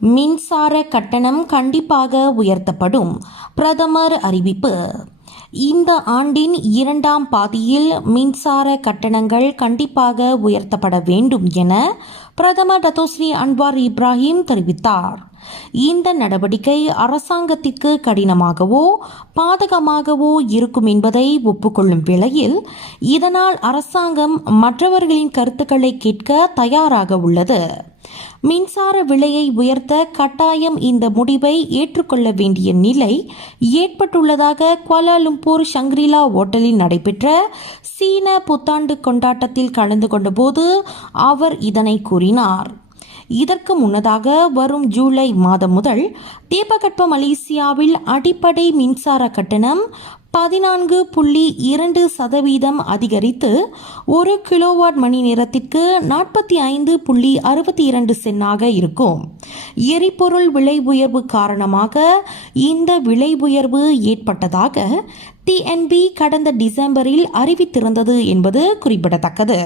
மின்சார கட்டணம் கண்டிப்பாக உயர்த்தப்படும். பிரதமர் அறிவிப்பு. இந்த ஆண்டின் 2ஆம் பாதியில் மின்சார கட்டணங்கள் கண்டிப்பாக உயர்த்தப்பட வேண்டும் என பிரதமர் டத்தோஸ்ரீ அன்வார் இப்ராஹிம் தெரிவித்தார். இந்த நடவடிக்கை அரசாங்கத்திற்கு கடினமாகவோ பாதகமாகவோ இருக்கும் என்பதை ஒப்புக்கொள்ளும் வேளையில் இதனால் அரசாங்கம் மற்றவர்களின் கருத்துக்களை கேட்க தயாராக உள்ளது. மின்சார விலையை உயர்த்த கட்டாயம் இந்த முடிவை ஏற்றுக்கொள்ள வேண்டிய நிலை ஏற்பட்டுள்ளதாக குவாலாலும்பூர் ஷங்கிரிலா ஓட்டலில் நடைபெற்ற சீன புத்தாண்டு கொண்டாட்டத்தில் கலந்து கொண்டபோது அவர் இதனை கூறினார். இதற்கு முன்னதாக வரும் ஜூலை மாதம் முதல் தீபகற்ப மலேசியாவில் அடிப்படை மின்சார கட்டணம் 14.2% அதிகரித்து 1 கிலோவாட் மணி நேரத்திற்கு 45.62 சென்டாக இருக்கும். எரிபொருள் விலை உயர்வு காரணமாக இந்த விலை உயர்வு ஏற்பட்டதாக TNB கடந்த டிசம்பரில் அறிவித்திருந்தது என்பது குறிப்பிடத்தக்கது.